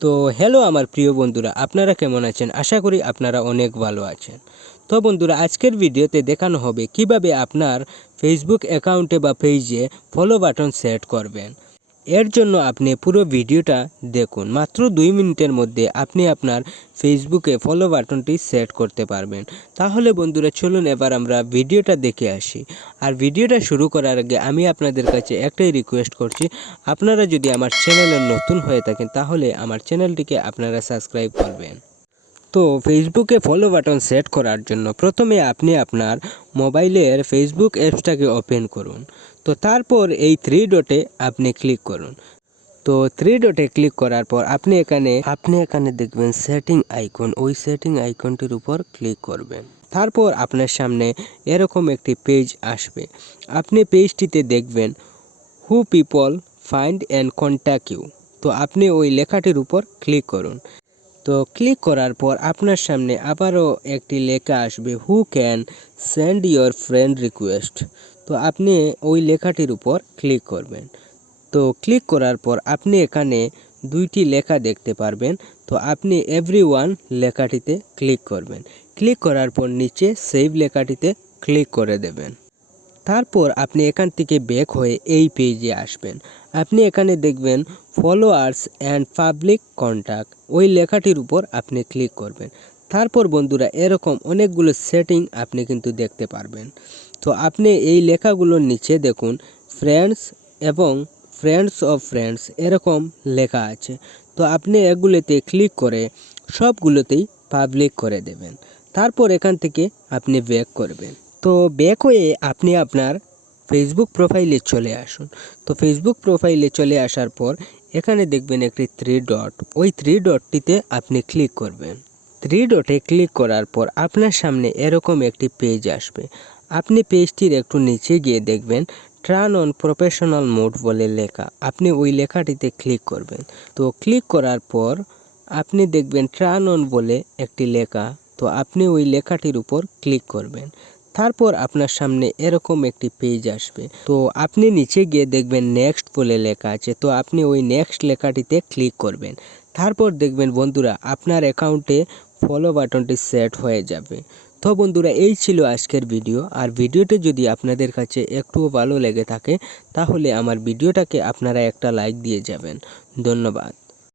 তো হ্যালো আমার প্রিয় বন্ধুরা, আপনারা কেমন আছেন? আশা করি আপনারা অনেক ভালো আছেন। তো বন্ধুরা, আজকের ভিডিওতে দেখানো হবে কিভাবে আপনার ফেসবুক অ্যাকাউন্টে বা পেজে ফলো বাটন সেট করবেন। এর জন্য আপনি পুরো ভিডিওটা দেখুন। মাত্র 2 মিনিটের মধ্যে আপনি আপনার ফেসবুকে ফলো বাটনটি সেট করতে পারবেন। তাহলে বন্ধুরা, চলুন এবার আমরা ভিডিওটা দেখে আসি। আর ভিডিওটা শুরু করার আগে আমি আপনাদের কাছে একটাই রিকোয়েস্ট করছি, আপনারা যদি আমার চ্যানেলে নতুন হয়ে থাকেন তাহলে আমার চ্যানেলটিকে আপনারা সাবস্ক্রাইব করবেন। তো ফেসবুকে ফলো বাটন সেট করার জন্য প্রথমে আপনি আপনার মোবাইলের ফেসবুক অ্যাপসটাকে ওপেন করুন। তো তারপর এই 3 ডটে আপনি ক্লিক করুন। তো 3 ডটে ক্লিক করার পর আপনি এখানে দেখবেন সেটিং আইকন, ওই সেটিং আইকনটির উপর ক্লিক করবেন। তারপর আপনার সামনে এরকম একটি পেজ আসবে। আপনি পেজটিতে দেখবেন who people find and contact you. তো আপনি ওই লেখাটির উপর ক্লিক করুন। তো ক্লিক করার পর আপনার সামনে আবারও একটি লেখা আসবে, who can send your friend request. তো আপনি ওই লেখাটির উপর ক্লিক করবেন। তো ক্লিক করার পর আপনি এখানে 2টি লেখা দেখতে পারবেন। তো আপনি এভরিওয়ান লেখাটিতে ক্লিক করবেন। ক্লিক করার পর নিচে সেভ লেখাটিতে ক্লিক করে দেবেন। তারপর আপনি এখান থেকে ব্যাক হয়ে এই পেজে আসবেন। আপনি এখানে দেখবেন ফলোয়ার্স অ্যান্ড পাবলিক কন্ট্যাক্ট, ওই লেখাটির উপর আপনি ক্লিক করবেন। তারপর বন্ধুরা, এরকম অনেকগুলো সেটিং আপনি কিন্তু দেখতে পারবেন। তো আপনি এই লেখাগুলোর নিচে দেখুন ফ্রেন্ডস এবং ফ্রেন্ডস অফ ফ্রেন্ডস এরকম লেখা আছে। তো আপনি এগুলোতে ক্লিক করে সবগুলোতেই পাবলিক করে দেবেন। তারপর এখান থেকে আপনি ব্যাক করবেন। তো ব্যাক হয়ে আপনি আপনার ফেসবুক প্রোফাইলে চলে আসুন। তো ফেসবুক প্রোফাইলে চলে আসার পর এখানে দেখবেন একটি 3 ডট, ওই 3 ডটটিতে আপনি ক্লিক করবেন। 3 ডটে ক্লিক করার পর আপনার সামনে এরকম একটি পেজ আসবে। আপনি পেজটির একটু নিচে গিয়ে দেখবেন টার্ন অন প্রফেশনাল মোড বলে লেখা, আপনি ওই লেখাটিতে ক্লিক করবেন। তো ক্লিক করার পর আপনি দেখবেন টার্ন অন বলে একটি লেখা। তো আপনি ওই লেখাটির উপর ক্লিক করবেন। তারপর আপনার সামনে এরকম একটি পেজ আসবে। তো আপনি নিচে গিয়ে দেখবেন নেক্সট বলে লেখা আছে। তো আপনি ওই নেক্সট লেখাটিতে ক্লিক করবেন। তারপর দেখবেন বন্ধুরা, আপনার অ্যাকাউন্টে ফলো বাটনটি সেট হয়ে যাবে। তো বন্ধুরা, এই ছিল আজকের ভিডিও। আর ভিডিওটি যদি আপনাদের কাছে একটুও ভালো লেগে থাকে তাহলে আমার ভিডিওটাকে আপনারা একটা লাইক দিয়ে যাবেন। ধন্যবাদ।